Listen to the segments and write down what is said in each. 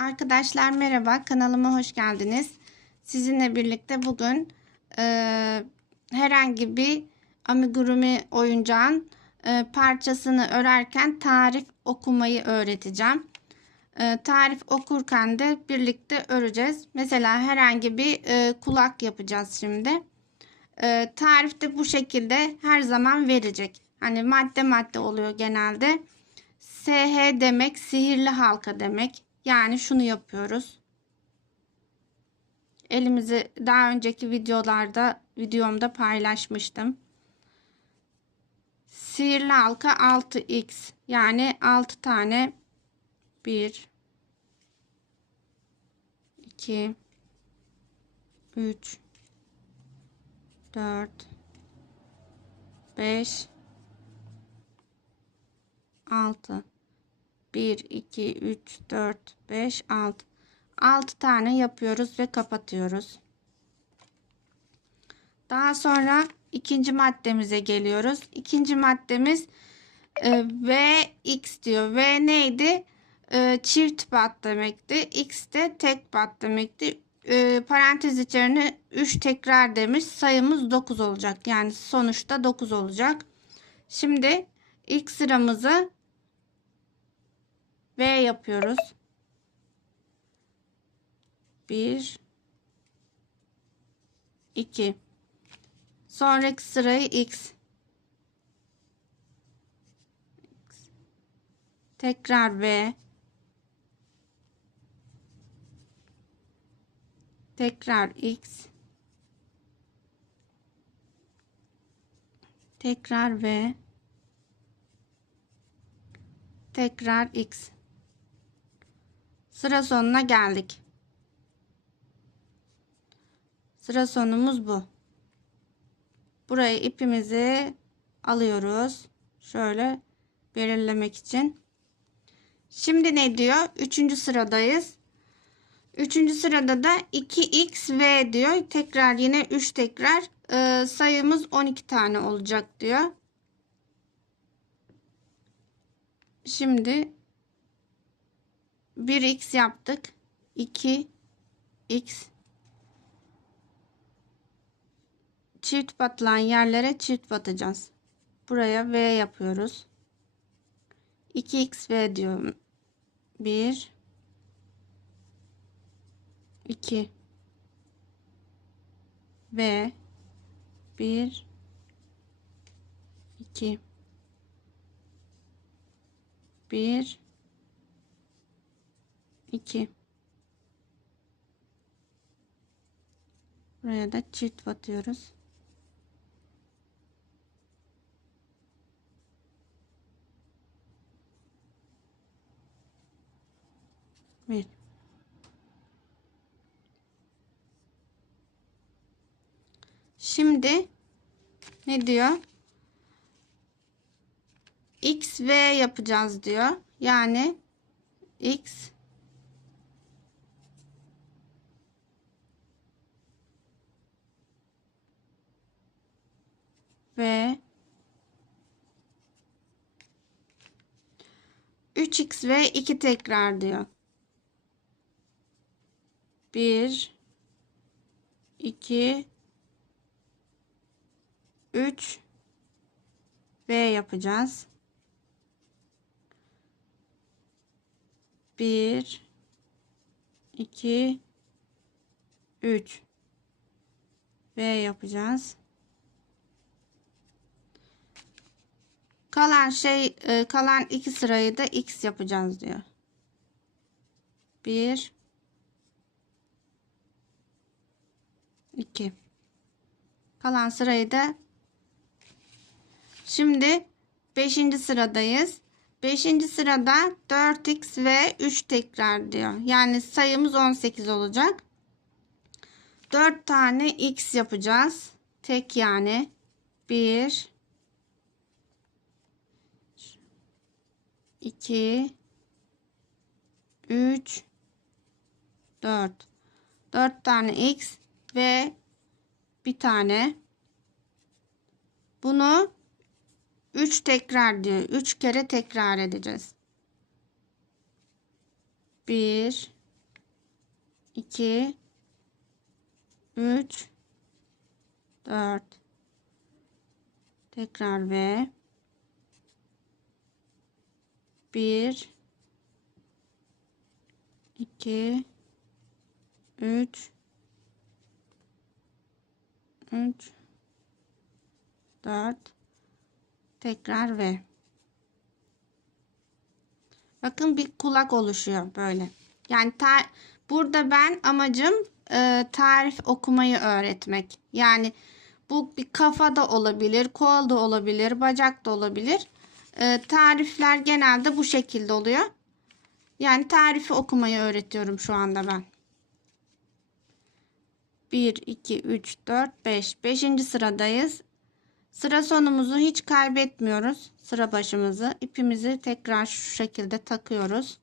Arkadaşlar merhaba kanalıma hoş geldiniz. Sizinle birlikte bugün e, herhangi bir amigurumi oyuncağın e, parçasını örerken tarif okumayı öğreteceğim. E, tarif okurken de birlikte öreceğiz. Mesela herhangi bir e, kulak yapacağız şimdi. E, tarif de bu şekilde her zaman verecek. Hani madde madde oluyor genelde. SH demek sihirli halka demek. Yani şunu yapıyoruz. Elimizi daha önceki videolarda videomda paylaşmıştım. Sihirli halka 6x yani 6 tane 1 2 3 4 5 6 1 2 3 4 5 6 6 tane yapıyoruz ve kapatıyoruz. Daha sonra ikinci maddemize geliyoruz. İkinci maddemiz e, VX diyor. V neydi? E, çift bat demekti. X de tek bat demekti. E, parantez içerisine 3 tekrar demiş. Sayımız 9 olacak. Yani sonuçta 9 olacak. Şimdi ilk sıramızı V yapıyoruz. 1 2 Sonraki sırayı X. Tekrar V. Tekrar X. Tekrar V. Tekrar X. Sıra sonuna geldik. Sıra sonumuz bu. Buraya ipimizi alıyoruz. Şöyle belirlemek için. Şimdi ne diyor? Üçüncü sıradayız. Üçüncü sırada da 2xv diyor. Tekrar yine 3 tekrar e, sayımız 12 tane olacak diyor. Şimdi 1x yaptık. 2x çift batılan yerlere çift batacağız. Buraya V yapıyoruz. 2xv diyorum. 1 2 V 1 2 1 2 Buraya da çift batıyoruz. Bir. Şimdi ne diyor? X V yapacağız diyor. Yani X ve 3x ve 2 tekrar diyor. 1 2 3 V yapacağız. 1 2 3 V yapacağız. Kalan şey e, kalan iki sırayı da x yapacağız diyor. 1 2 Kalan sırayı da şimdi 5. sıradayız. 5. sırada 4x ve 3 tekrar diyor. Yani sayımız 18 olacak. 4 tane x yapacağız. Tek yani. 1 2 3 4 4 tane x ve bir tane bunu 3 tekrar diyor. 3 kere tekrar edeceğiz. 1 2 3 4 tekrar V 1 2 3 3 4 tekrar V. Bakın bir kulak oluşuyor böyle. Yani ta, burada ben amacım e, tarif okumayı öğretmek. Yani bu bir kafa da olabilir kol da olabilir bacak da olabilir e, tarifler genelde bu şekilde oluyor yani tarifi okumayı öğretiyorum şu anda ben 1 2 3 4 5 5. sıradayız Sıra sonumuzu hiç kaybetmiyoruz. Sıra başımızı ipimizi tekrar şu şekilde takıyoruz.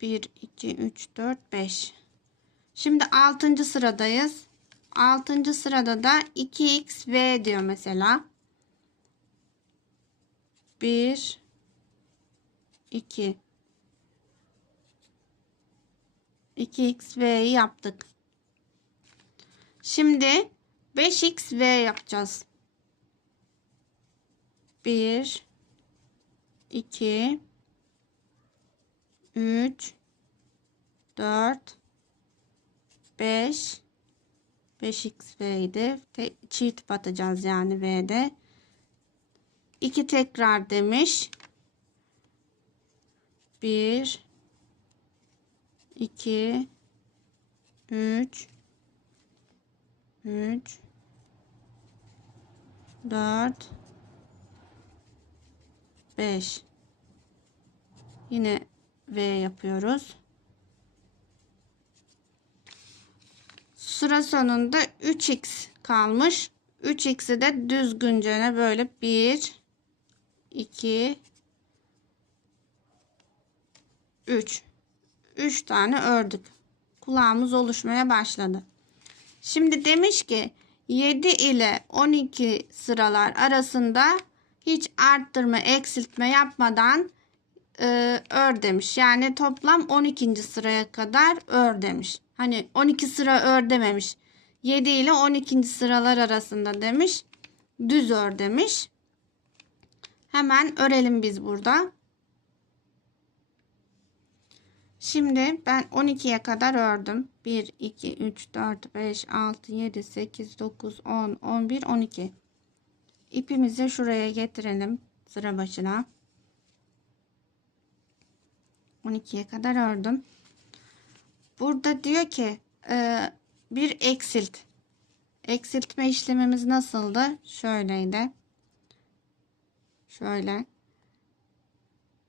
1 2 3 4 5 Şimdi 6. sıradayız. 6. sırada da 2xv diyor mesela. 1 2 2xv'yi yaptık. Şimdi 5xv yapacağız. 1 2 3 4 5 5xv idi. Çift batacağız yani v'de. 2 tekrar demiş. 1 2 3 3 4 5 yine V yapıyoruz. Sıra sonunda 3x kalmış. 3x'i de düzgünce böyle 1 2 3 3 tane ördük. Kulağımız oluşmaya başladı. Şimdi demiş ki 7 ile 12 sıralar arasında hiç arttırma eksiltme yapmadan e, ör demiş. Yani toplam 12. sıraya kadar ör demiş. Hani 12 sıra ör dememiş. 7 ile 12. sıralar arasında demiş. Düz ör demiş. Hemen örelim biz burada. Şimdi ben 12'ye kadar ördüm. 1, 2, 3, 4, 5, 6, 7, 8, 9, 10, 11, 12. İpimizi şuraya getirelim. Sıra başına. 12'ye kadar ördüm. Burada diyor ki e, bir eksilt. Eksiltme işlemimiz nasıldı? Şöyleydi. Şöyle.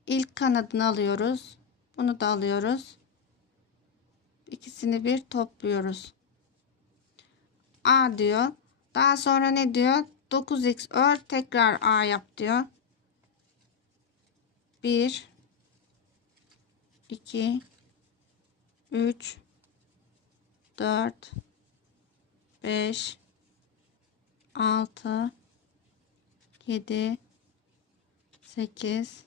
İlk kanadını alıyoruz. Bunu da alıyoruz. İkisini bir topluyoruz. A diyor. Daha sonra ne diyor? 9x ör tekrar A yap diyor. 1 2 3 4 5 6 7 8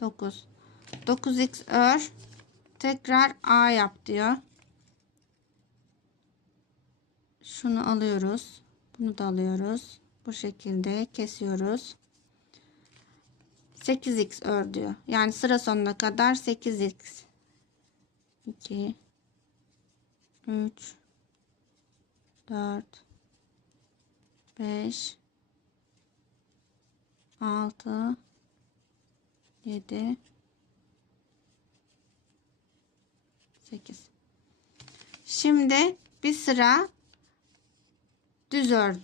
9 9x ör tekrar A yap diyor. Şunu alıyoruz. Bunu da alıyoruz. Bu şekilde kesiyoruz. 8x ör diyor. Yani sıra sonuna kadar 8x 2 3 4 5 6 7 8 şimdi bir sıra düz ör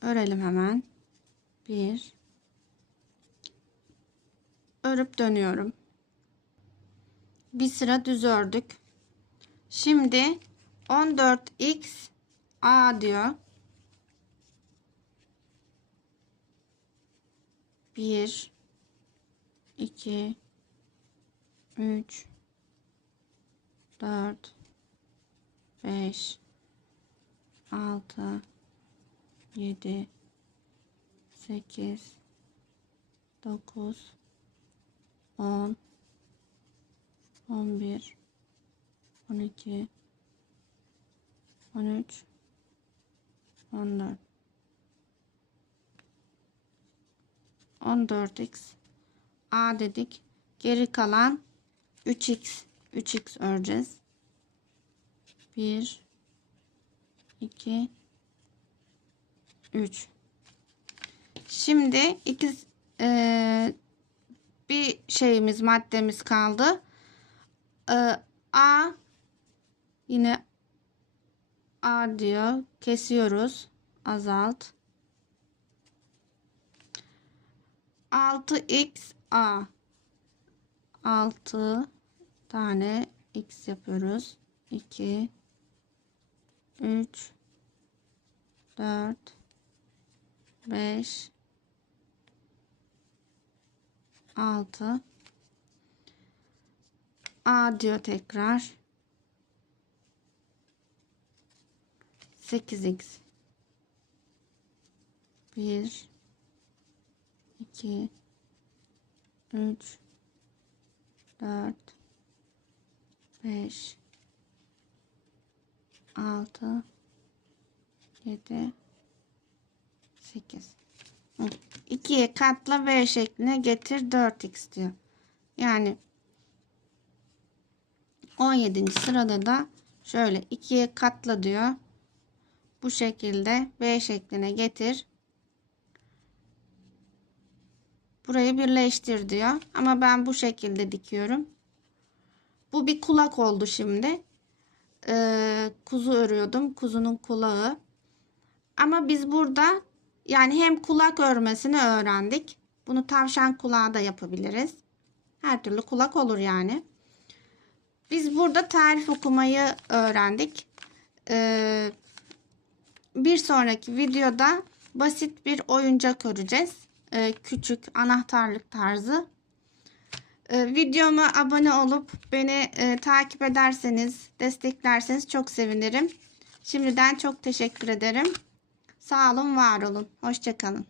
örelim hemen. Bir. Örüp dönüyorum bir sıra düz ördük. Şimdi 14x a diyor. 1 2 3 4 5 6 7 8 9 10 11 12 13 14 14x A dedik. Geri kalan 3x 3x öreceğiz. 1 2 3 Şimdi iki eee, bir şeyimiz maddemiz kaldı. Eee, A yine A diyor. Kesiyoruz. Azalt. 6x A 6 tane x yapıyoruz. 2 3 4 5 6 A diyor tekrar. 8x 1 2 3 4 5 6 7 8 Hı. 2'ye katla V şekline getir 4x diyor. Yani 17. sırada da şöyle 2'ye katla diyor. Bu şekilde V şekline getir. Burayı birleştir diyor. Ama ben bu şekilde dikiyorum. Bu bir kulak oldu şimdi. Ee, kuzu örüyordum. Kuzunun kulağı. Ama biz burada yani hem kulak örmesini öğrendik. Bunu tavşan kulağı da yapabiliriz. Her türlü kulak olur yani. Biz burada tarif okumayı öğrendik. Ee, bir sonraki videoda basit bir oyuncak öreceğiz. Ee, küçük anahtarlık tarzı. Ee, videoma abone olup beni e, takip ederseniz, desteklerseniz çok sevinirim. Şimdiden çok teşekkür ederim. Sağ olun, var olun. Hoşçakalın.